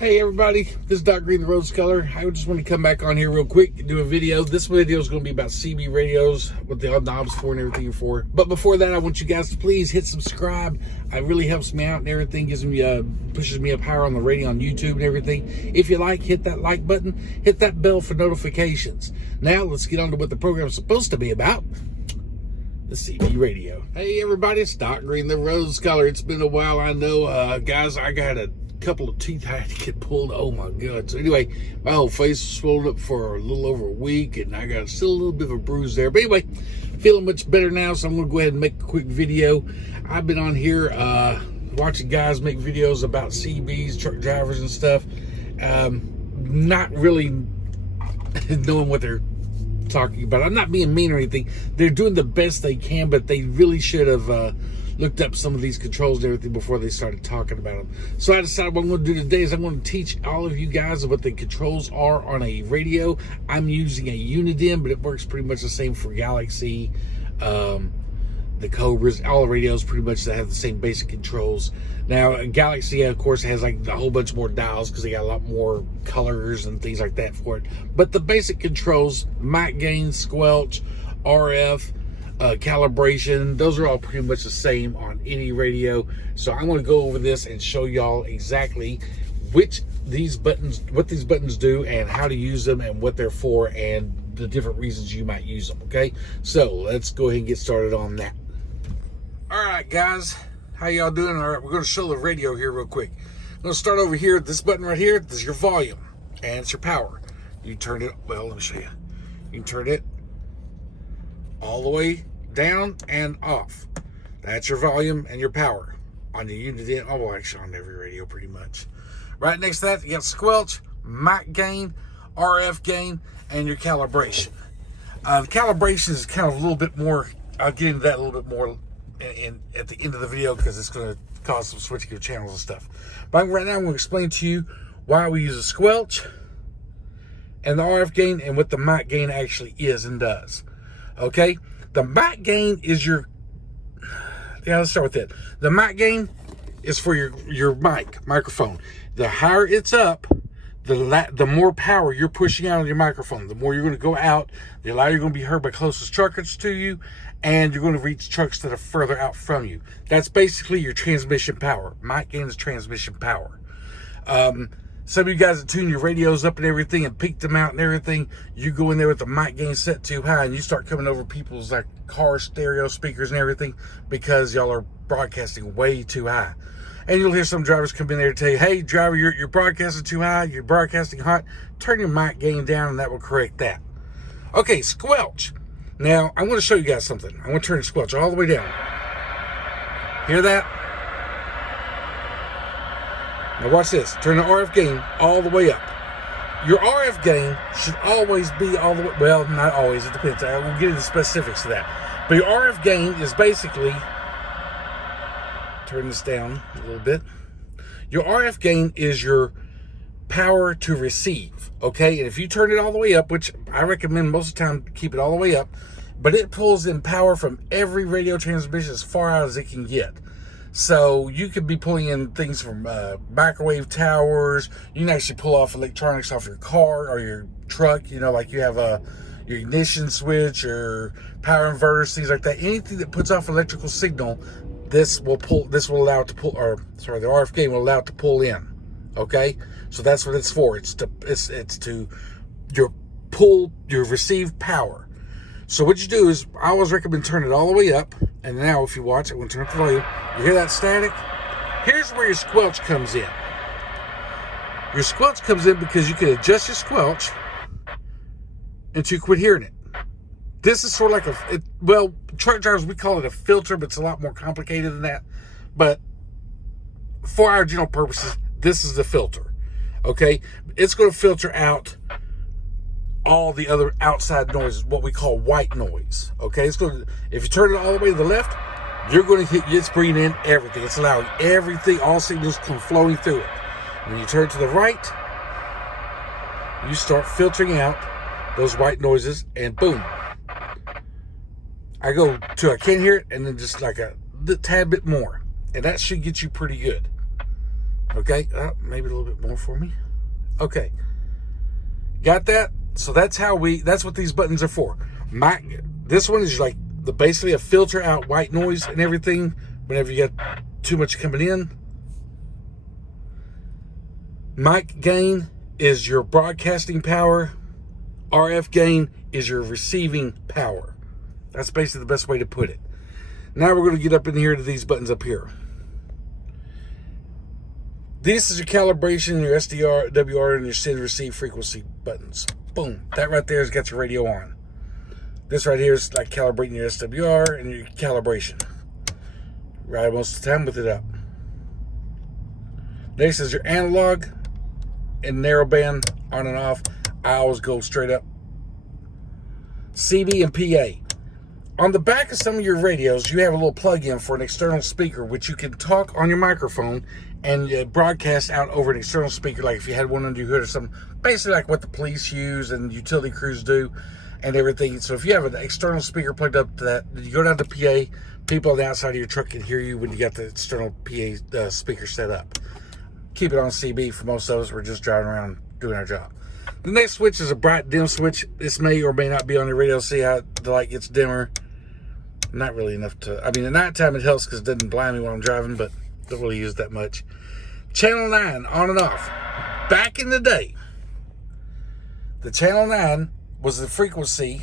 Hey everybody, this is Doc Green, the Rose Color. I just want to come back on here real quick and do a video. This video is going to be about CB radios, what the knobs for and everything for. But before that, I want you guys to please hit subscribe. It really helps me out and everything, gives me pushes me up higher on the rating on YouTube and everything. If you like, hit that like button, hit that bell for notifications. Now let's get on to what the program is supposed to be about. The CB radio. Hey everybody, it's Doc Green, the Rose Color. It's been a while, I know, guys. I got a couple of teeth I had to get pulled. Oh my god. So anyway, my whole face was swollen up for a little over a week, and I got still a little bit of a bruise there. But anyway, feeling much better now, so I'm gonna go ahead and make a quick video. I've been on here watching guys make videos about CBs, truck drivers and stuff, not really knowing what they're talking about. I'm not being mean or anything. They're doing the best they can, but they really should have looked up some of these controls and everything before they started talking about them. So I decided what I'm going to do today is I'm going to teach all of you guys what the controls are on a radio. I'm using a Uniden, but it works pretty much the same for Galaxy, the Cobras, all the radios pretty much that have the same basic controls. Now, Galaxy, of course, has like a whole bunch more dials because they got a lot more colors and things like that for it. But the basic controls, mic gain, squelch, RF, calibration, those are all pretty much the same on any radio. So I'm going to go over this and show y'all exactly what these buttons do and how to use them and what they're for and the different reasons you might use them. Okay, so let's go ahead and get started on that. All right, guys, how y'all doing? All right, we're going to show the radio here real quick. I'm going to start over here. This button right here, this is your volume and it's your power. You turn it, well, let me show you. You can turn it all the way down and off. That's your volume and your power on the Uniden. Oh, well, actually on every radio pretty much. Right next to that, you got squelch, mic gain, RF gain, and your calibration. The calibration is kind of a little bit more, I'll get into that a little bit more at the end of the video because it's going to cause some switching of channels and stuff. But right now I'm going to explain to you why we use a squelch and the RF gain and what the mic gain actually is and does. Okay, the mic gain is your, let's start with that. The mic gain is for your microphone. The higher it's up, the more power you're pushing out on your microphone. The more you're going to go out, the louder you're going to be heard by closest truckers to you, and you're going to reach trucks that are further out from you. That's basically your transmission power. Mic gain is transmission power. Some of you guys that tune your radios up and everything and peak them out and everything, you go in there with the mic gain set too high and you start coming over people's like car stereo speakers and everything because y'all are broadcasting way too high. And you'll hear some drivers come in there and tell you, hey driver, you're broadcasting too high, you're broadcasting hot, turn your mic gain down and that will correct that. Okay, squelch. Now, I'm going to show you guys something. I'm going to turn the squelch all the way down. Hear that? Now watch this. Turn the RF gain all the way up. Your RF gain should always be all the way, well, not always, it depends. I will get into the specifics of that. But your RF gain is basically, turn this down a little bit. Your RF gain is your power to receive, okay? And if you turn it all the way up, which I recommend most of the time keep it all the way up, but it pulls in power from every radio transmission as far out as it can get. So you could be pulling in things from microwave towers. You can actually pull off electronics off your car or your truck. You know, like you have your ignition switch or power inverters, things like that. Anything that puts off electrical signal, this will allow it to pull, or sorry, the RF gain will allow it to pull in. Okay, so that's what it's for. It's to your receive power. So what you do is, I always recommend turn it all the way up. And now if you watch, I'm going to turn up the volume. You hear that static? Here's where your squelch comes in. Your squelch comes in because you can adjust your squelch until you quit hearing it. This is sort of like well, truck drivers, we call it a filter, but it's a lot more complicated than that. But for our general purposes, this is the filter. Okay? It's going to filter out all the other outside noises, what we call white noise. Okay, it's going to, if you turn it all the way to the left, you're going to it's bringing in everything. It's allowing everything, all signals come flowing through it. When you turn to the right, you start filtering out those white noises, and boom, I go to I can't hear it, and then just like a tad bit more, and that should get you pretty good. Okay, maybe a little bit more for me. Okay, got that? So that's what these buttons are for. This one is like basically a filter out white noise and everything whenever you got too much coming in. Mic gain is your broadcasting power. RF gain is your receiving power. That's basically the best way to put it. Now we're going to get up in here to these buttons up here. This is your calibration, your SDR, WR, and your send receive frequency buttons. Boom. That right there has got your radio on. This right here is like calibrating your SWR and your calibration. Ride most of the time with it up. Next is your analog and narrowband on and off. I always go straight up. CB and PA. On the back of some of your radios, you have a little plug-in for an external speaker, which you can talk on your microphone and broadcast out over an external speaker, like if you had one under your hood or something, basically like what the police use and utility crews do and everything. So if you have an external speaker plugged up to that, you go down to PA, people on the outside of your truck can hear you when you got the external PA speaker set up. Keep it on CB for most of us. We're just driving around doing our job. The next switch is a bright dim switch. This may or may not be on your radio. See how the light gets dimmer. Not really enough to, I mean, at nighttime it helps because it doesn't blind me while I'm driving, but don't really use that much. Channel 9 on and off. Back in the day, the Channel 9 was the frequency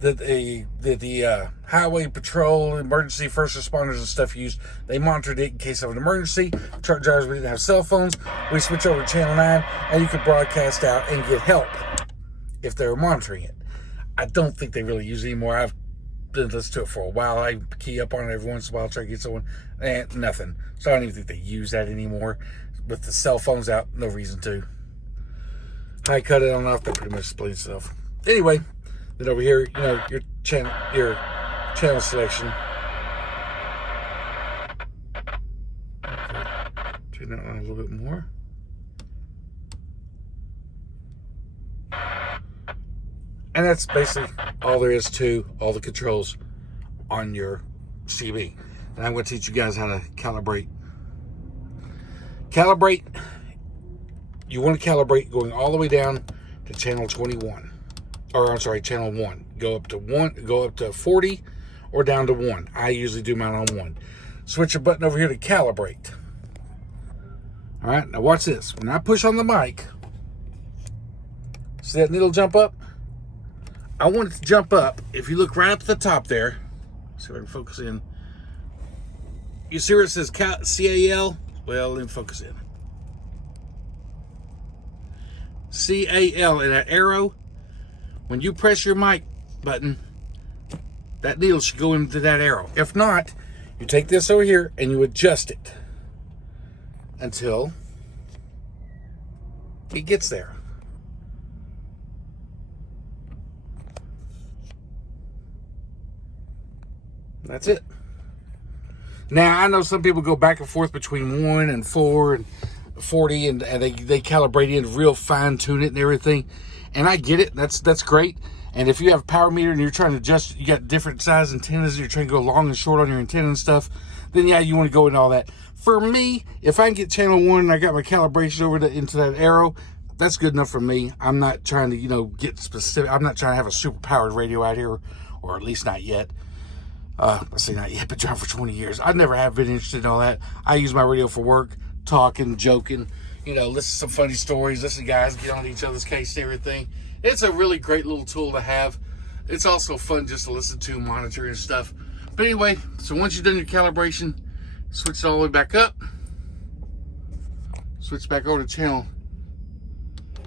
that the highway patrol, emergency first responders and stuff used. They monitored it in case of an emergency. Truck drivers, we didn't have cell phones. We switched over to Channel 9 and you could broadcast out and get help if they were monitoring it. I don't think they really use it anymore. I've been listening to it for a while. I key up on it every once in a while, try to get someone, and nothing. So I don't even think they use that anymore. With the cell phones out, no reason to. I cut it on and off, that pretty much explains itself. Anyway, then over here, you know, your channel selection. Okay. Turn that on a little bit more. And that's basically all there is to all the controls on your CB. And I'm going to teach you guys how to calibrate. Calibrate, you want to calibrate going all the way down to channel 21. Or I'm sorry, channel 1. Go up to 40 or down to 1. I usually do mine on 1. Switch your button over here to calibrate. All right, now watch this. When I push on the mic, see that needle jump up? I want it to jump up. If you look right up at the top there, see if I can focus in. You see where it says CAL? Well, let me focus in. CAL, and that arrow, when you press your mic button, that needle should go into that arrow. If not, you take this over here and you adjust it until it gets there. That's it. Now, I know some people go back and forth between 1 and 4 and 40, and they calibrate it and real fine tune it and everything. And I get it. That's great. And if you have a power meter and you're trying to adjust, you got different size antennas, you're trying to go long and short on your antenna and stuff, then yeah, you want to go into all that. For me, if I can get channel 1 and I got my calibration over into that arrow, that's good enough for me. I'm not trying to, you know, get specific. I'm not trying to have a super powered radio out here, or at least not yet. I say not yet, but driving for 20 years. I never have been interested in all that. I use my radio for work, talking, joking, you know, listen to some funny stories, listen to guys get on each other's case and everything. It's a really great little tool to have. It's also fun just to listen to, monitor and stuff. But anyway, so once you've done your calibration, switch it all the way back up. Switch back over to channel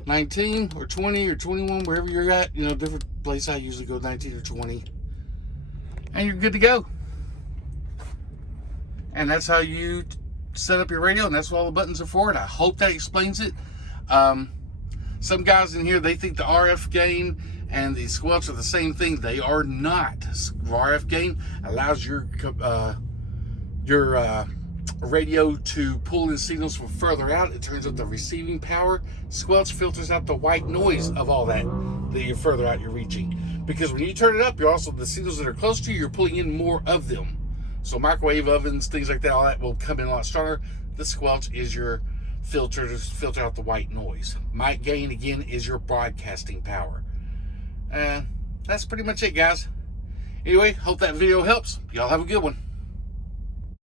19 or 20 or 21, wherever you're at. You know, different place. I usually go 19 or 20. And you're good to go. And that's how you set up your radio, and that's what all the buttons are for, and I hope that explains it. Some guys in here, they think the RF gain and the squelch are the same thing. They are not. RF gain allows your radio to pull in signals from further out. It turns up the receiving power. Squelch filters out the white noise of all that you're further out you're reaching. Because when you turn it up, you're also, the signals that are close to you, you're pulling in more of them. So microwave ovens, things like that, all that will come in a lot stronger. The squelch is your filter to filter out the white noise. Mic gain, again, is your broadcasting power. That's pretty much it, guys. Anyway, hope that video helps. Y'all have a good one.